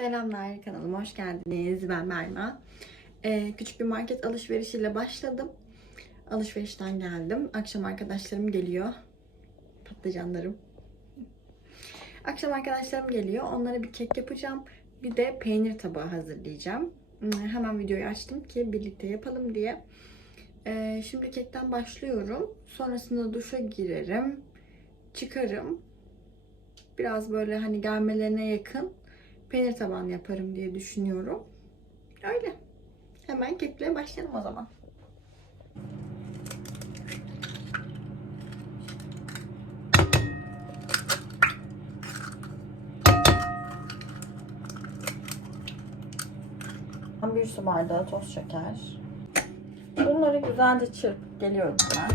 Selamlar kanalıma hoş geldiniz. Ben Merma. Ee, küçük bir market alışverişiyle başladım. Alışverişten geldim. Akşam arkadaşlarım geliyor. Patlıcanlarım. Akşam arkadaşlarım geliyor. Onlara bir kek yapacağım. Bir de peynir tabağı hazırlayacağım. Hmm, Hemen videoyu açtım ki birlikte yapalım diye. Ee, şimdi kekten başlıyorum. Sonrasında duşa girerim. Çıkarım. Biraz böyle hani gelmelerine yakın peynir tabanı yaparım diye düşünüyorum. Öyle. Hemen kekle başlayalım o zaman. Bir su bardağı toz şeker. Bunları güzelce çırpıp geliyorum ben.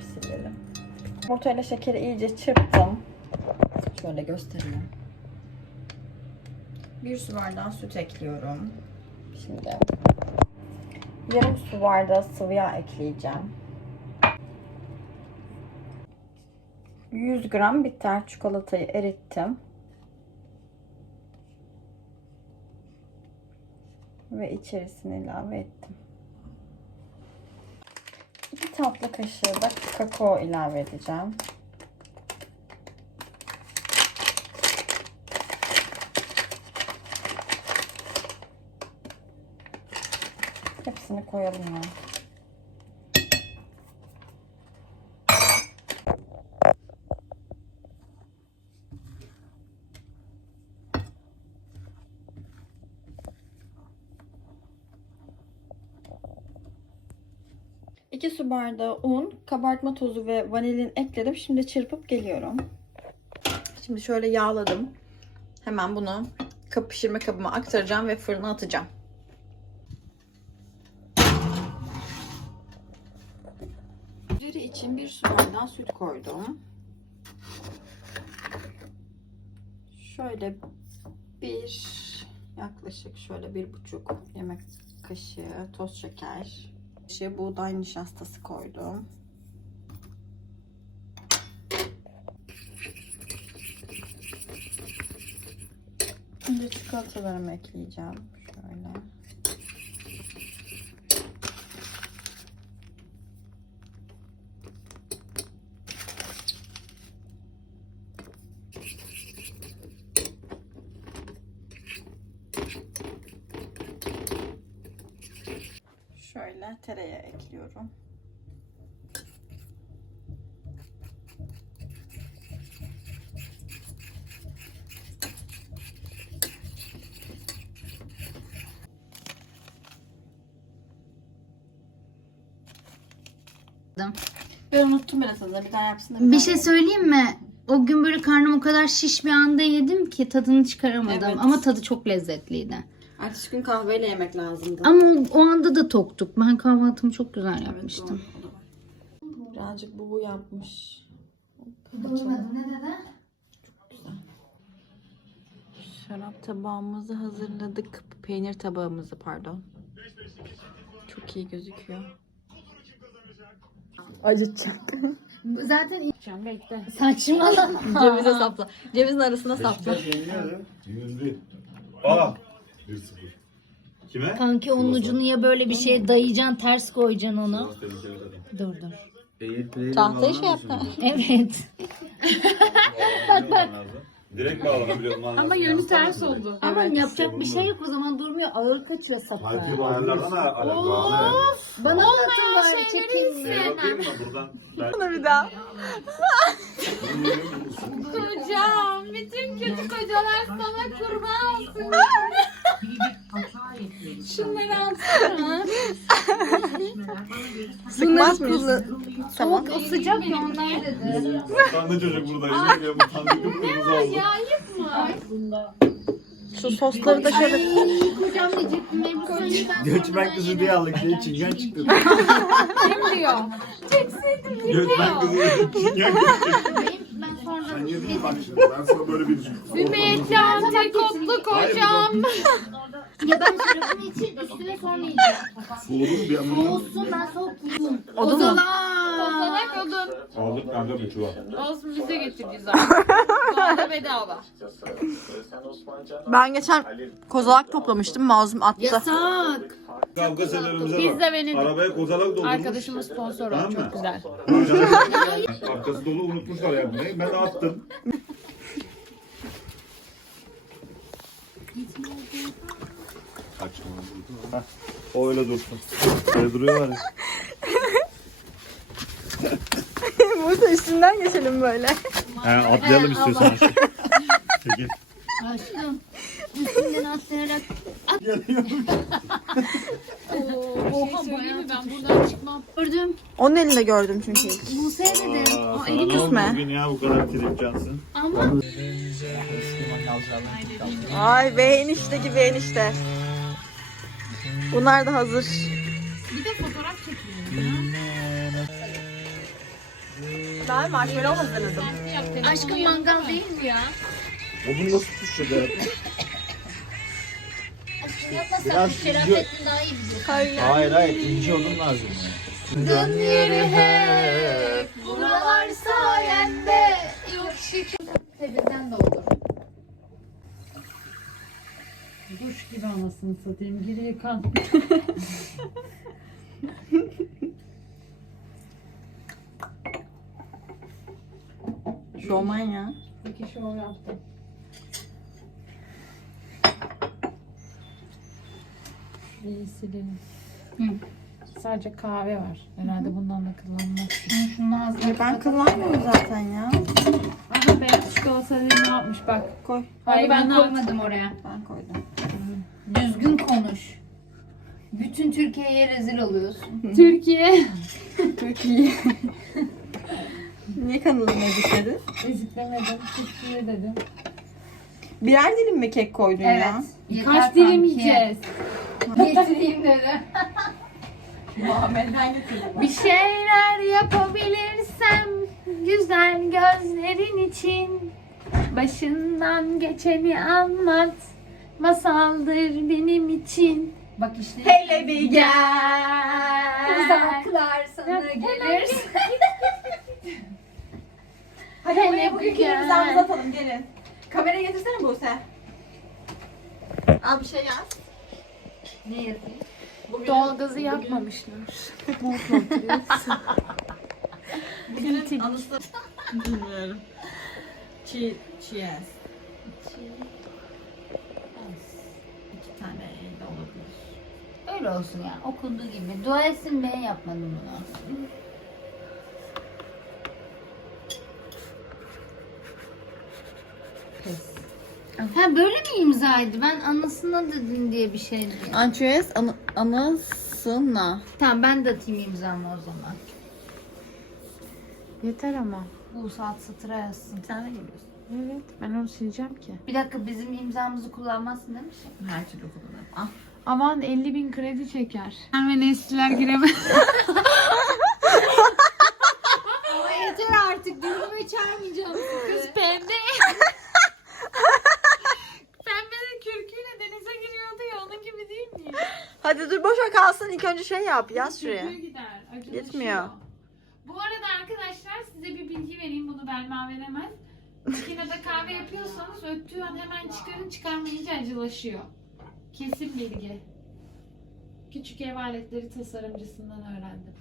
Silelim. Yumurtayla şekeri iyice çırptım. Şöyle göstereyim. Bir su bardağı süt ekliyorum. Şimdi yarım su bardağı sıvı yağ ekleyeceğim. 100 gram bitter çikolatayı erittim. Ve içerisine ilave ettim. 2 tatlı kaşığı da kakao ilave edeceğim. Hepsini koyalım ya. İki su bardağı un, kabartma tozu ve vanilin ekledim. Şimdi çırpıp geliyorum. Şimdi şöyle yağladım. Hemen bunu kap pişirme kabıma aktaracağım ve fırına atacağım. Üzeri için bir su bardağı süt koydum. Şöyle bir yaklaşık şöyle bir buçuk yemek kaşığı toz şeker. Kaşığı buğday nişastası koydum. Şimdi çikolatalarımı ekleyeceğim. Şöyle. Şöyle tereyağı ekliyorum. Ben unuttum biraz adını. Bir daha yapsın da Bir daha şey söyleyeyim mi? O gün böyle karnım o kadar şiş bir anda yedim ki tadını çıkaramadım. Evet. Ama tadı çok lezzetliydi. Ertesi gün kahveyle yemek lazımdı. Ama o, o anda da toktuk. Ben kahvaltımı çok güzel Evet, yapmıştım. doğru, da. Birazcık bubu yapmış. ne dede? Şarap tabağımızı hazırladık. Peynir tabağımızı pardon. Çok iyi gözüküyor. Acıtacak. Zaten Bekle. saçmalama. Cevize sapla. Cevizin arasına sapla. Beşiktaş yeniliyor. Yenildi. Aa. 1-0. Kime? Kanki onun ucunu ya böyle bir şeye dayayacaksın ters koyacaksın onu. Dur dur. Tahtayı şey yapma. Evet. Direkt bağlanabiliyorum. Ama yönü ters oldu. Ama yapacak bir şey yok o zaman durmuyor. Ağır kaçıyor sapla. Halbuki bu ayarlardan alakalı. Bana anlatın bari çekeyim. Şeye bakayım mı buradan? Ben... bir daha. Kocam, bütün kötü kocalar sana kurban olsun. Şunları alsana. Sıkmaz mıyız? Tamam. O sıcak ya onlar dedi. Utandı çocuk burada. Yemin ediyorum utandı kıpkırmızı oldu. Ya yapma. Şu sosları da şöyle. Kocam diyecektim. Elbiseyi ben Göçmen kızı diye aldık diye çingen çıktı. Kim diyor? Göçmen kızı diye çingen çıktı. ben bak şimdi. Ben sana böyle bir Ümeycan tek otlu kocam. ya ben üstüne sonra yiyeceğim. Soğudum bir anda. Olsun ben soğuk yiyeyim. Odun mu? Kozalak odun. Aldık kanka bir çuval. Olsun bize getireceğiz abi. Sonra bedava. Ben geçen kozalak toplamıştım. Mazlum attı. Yasak. Kavga sebebimize Biz bak. de benim- Arabaya kozalak doldurmuş. Arkadaşımız sponsor Tamam oldu. mı? Çok güzel. Arkası dolu unutmuşlar yapmayı. Ben de attım. Heh, O öyle dursun. Öyle duruyorlar ya. Burada üstünden geçelim böyle. He, atlayalım istiyorsan aşağı. Peki. Aşkım. Üstünden atlayarak. Oha söyleyeyim mi ben buradan çıkmam. Gördüm. Onun elinde gördüm çünkü. Buse dedim. Aa, sana ne oldu küsme. bugün ya bu kadar trip cansın? Ama Ay be enişte gibi enişte. Bunlar da hazır. Bir de fotoğraf çekiyorum. Ben marshmallow hazırladım. aşkım mangal değil mi ya? O bunu nasıl tutacak ya? Aşkım yapmasak bir şerafettin daha iyi bilir. Hayır hayır ince odun lazım. Dön yeri hep buralar sayende yok şükür. Tebirden de olur. Duş gibi anasını satayım. Gir yıkan. Şovman ya. İki şov yaptım. İyi silelim. Sadece kahve var. Herhalde bundan da kullanmaz. Şunu az Ya ben kullanmıyorum zaten ya. Aha beyaz çikolata ne yapmış bak. Koy. Hayır ben ben koymadım oraya. Ben koydum. Düzgün konuş. Bütün Türkiye'ye rezil oluyorsun. Türkiye. İyi. Niye kanalımı ezikledin? Eziklemedim. Türkiye dedim. Birer dilim mi kek koydun ya? Kaç dilim yiyeceğiz? Getireyim dedi. Muhammed'den getirdim. Bir şeyler yapabilirsem güzel gözlerin için başından geçeni anlat masaldır benim için. Bak işte. Hele bir gel. Uzaklar sana gelir. Hadi Hele buraya bugünkü gel. imzamızı atalım gelin. Kamerayı getirsene Buse. Al bir şey yaz. ne yazayım? Bugün Doğalgazı yapmamışlar. bugünün anısı. Bilmiyorum. Çi, cheers. Öyle olsun ya. Okunduğu gibi. Dua etsin ben yapmadım bunu. Ha böyle mi imzaydı? Ben anasına dedin diye bir şey diye. Ançüez anı, anısına. Tamam ben de atayım imzamı o zaman. Yeter ama. Bu saat satıra yazsın. Sen de geliyorsun. Evet ben onu sileceğim ki. Bir dakika bizim imzamızı kullanmazsın değil mi? Her türlü kullanırım. Al. Aman 50 bin kredi çeker. Ve nesliler giremez. Ama yeter artık. Gülümü çağırmayacağım Kız pembe. pembe de kürküyle denize giriyordu ya onun gibi değil mi? Hadi dur boşa kalsın ilk önce şey yap yaz şuraya. Köpüğü gider. acılaşıyor. Gitmiyor. Bu arada arkadaşlar size bir bilgi vereyim. Bunu Belma veremez. Makinede kahve yapıyorsanız öttüğü an hemen çıkarın çıkarmayınca acılaşıyor. Kesin bilgi. Küçük ev aletleri tasarımcısından öğrendim.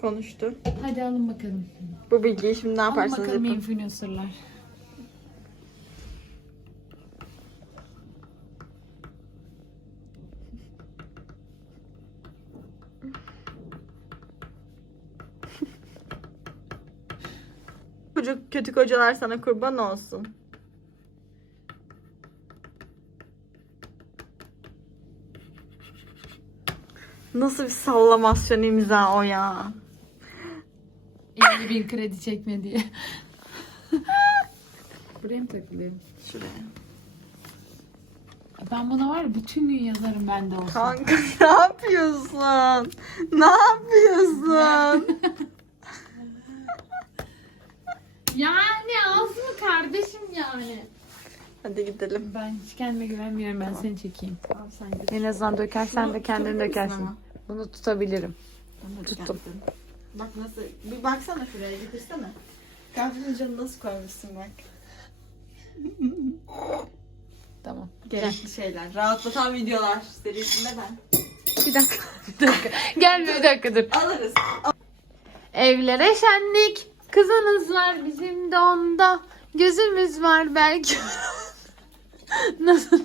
Konuştu. Hadi alın bakalım. Bu bilgiyi şimdi ne Alın yaparsınız bakalım yapın. influencerlar. Çocuk kötü kocalar sana kurban olsun. Nasıl bir sallamasyon imza o ya. 50 bin kredi çekme diye. Buraya mı takılıyor? Şuraya. Ben buna var ya bütün gün yazarım ben de olsun. Kanka ne yapıyorsun? Ne yapıyorsun? Yani az mı kardeşim yani? Hadi gidelim. Ben hiç kendime güvenmiyorum ben seni çekeyim. Al sen git. En azından dökersen de kendin tutabilir misin dökersin. Bunu tutabilirim. Tuttum. Tuttum. Bak nasıl, bir baksana şuraya getirsene. Kahvenin canını nasıl koymuşsun bak. Tamam. Gerekli şeyler. Rahatlatan videolar serisinde ben. Bir dakika. Bir dakika. Gelme bir dakika dur. Alırız. Evlere şenlik. Kızınız var bizim de onda. Gözümüz var belki. Nasıl?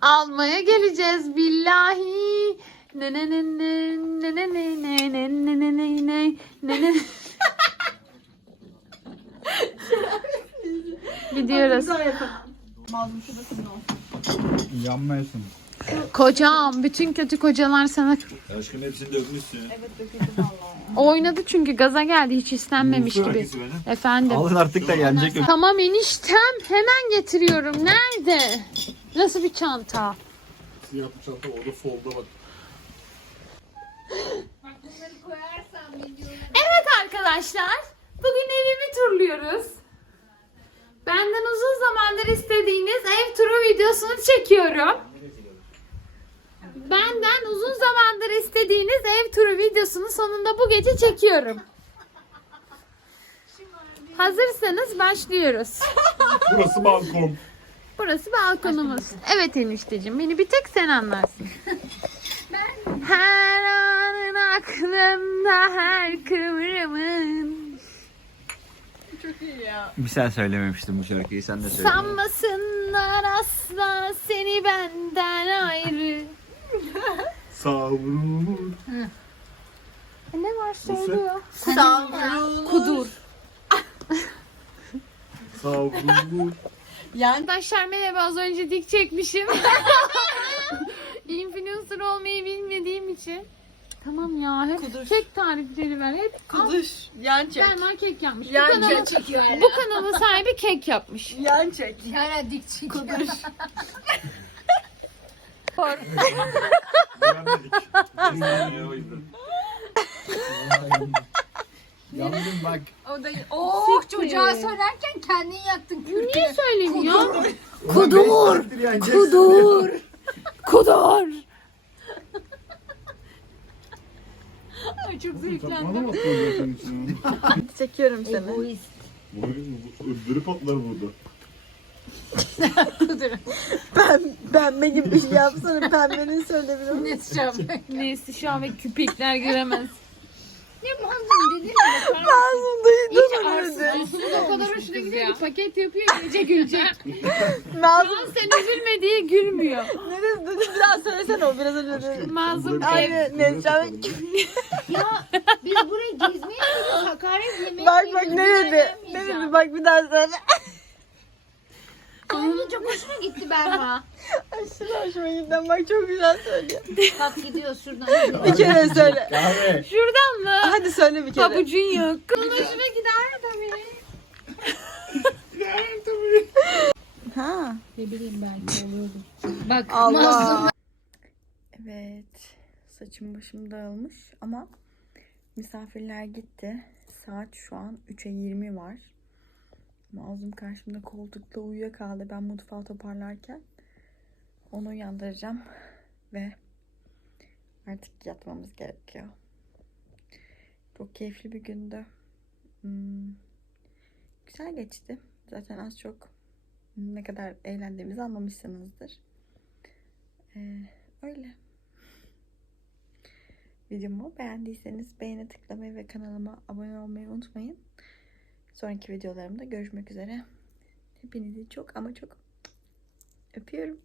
Almaya geleceğiz billahi. Ne ne ne ne ne ne ne ne ne ne ne ne ne ne ne Gidiyoruz. Güzel yapalım. Mazlum şurada senin olsun. Yanmayasın. Kocam, bütün kötü kocalar sana Aşkın hepsini dökmüşsün. Evet döküldü valla. oynadı çünkü gaza geldi hiç istenmemiş gibi. benim? Efendim. Alın artık da yenecek yok. Tamam eniştem hemen getiriyorum. Nerede? Nasıl bir çanta? Siyah bir çanta orada solda bak. Evet arkadaşlar. Bugün evimi turluyoruz. Benden uzun zamandır istediğiniz ev turu videosunu çekiyorum. Benden uzun zamandır istediğiniz ev turu videosunu sonunda bu gece çekiyorum. Hazırsanız başlıyoruz. Burası balkon. Burası balkonumuz. Evet enişteciğim beni bir tek sen anlarsın. Her anın aklımda her kıvrımın. Çok iyi ya. Bir sen söylememiştin bu şarkıyı sen de söyle. Sanmasınlar asla seni benden ayrı. Savrulur. Ne var söylüyor. Savrulur. Kudur. Savrulur. Yani Arkadaşlar merhaba az önce dik çekmişim. Influencer olmayı bilmediğim için. Tamam ya hep Kudur. kek tarifleri ver. Hep kuduş. Yan çek. Selma kek yapmış. Yan bu, kanalın, çek. bu kanalın sahibi kek yapmış. Yan çek. Hala dik çekiyor. Kuduş. Beğenmedik. O yüzden. Yandım bak. O da Oo çocuğa söylerken kendin yaktın kürkü. Niye söylemiyor? Kudur. Kudur. Kudur. Ay çok zevklendim. Çekiyorum seni. Egoist. Bu ödülü patlar burada. Ben pembe gibi bir şey yapsana. Pembenin söyleyebilirim. Ne sıçacağım. Neyse şu an ve küpekler göremez. Ne mazlum dedin mi? Mazlum duydun mu Arsız dedi? arsız o kadar hoşuna gidiyor ki paket yapıyor gece gülecek. Mazlum Lan sen üzülme diye gülmüyor. neresi dedi? Biraz söylesene o biraz önce dedi. Mazlum ev. Aynı Necla Ya biz buraya gezmeye gidiyoruz. Hakaret yemeğe Bak bak gidiyoruz. ne dedi? Ne dedi? Bak bir daha söyle. Onun çok hoşuna gitti Berma. Aşırı hoşuma gitti. Bak çok güzel söylüyor. Kalk gidiyoruz şuradan. Bir kere söyle. Kahve. Şuradan mı? Hadi söyle bir kere. Pabucun yok. Bunun hoşuna gider tabii. Ha. Ne bileyim belki oluyordur. Bak Allah. Evet. Saçım başım dağılmış ama misafirler gitti. Saat şu an 3'e 20 var. Mazlum karşımda koltukta uyuyakaldı. Ben mutfağı toparlarken onu uyandıracağım ve Artık yatmamız gerekiyor. Çok keyifli bir gündü. Hmm, Güzel geçti. Zaten az çok ne kadar eğlendiğimizi anlamışsınızdır. Ee, öyle. Videomu beğendiyseniz beğene tıklamayı ve kanalıma abone olmayı unutmayın. Sonraki videolarımda görüşmek üzere. Hepinizi çok ama çok öpüyorum.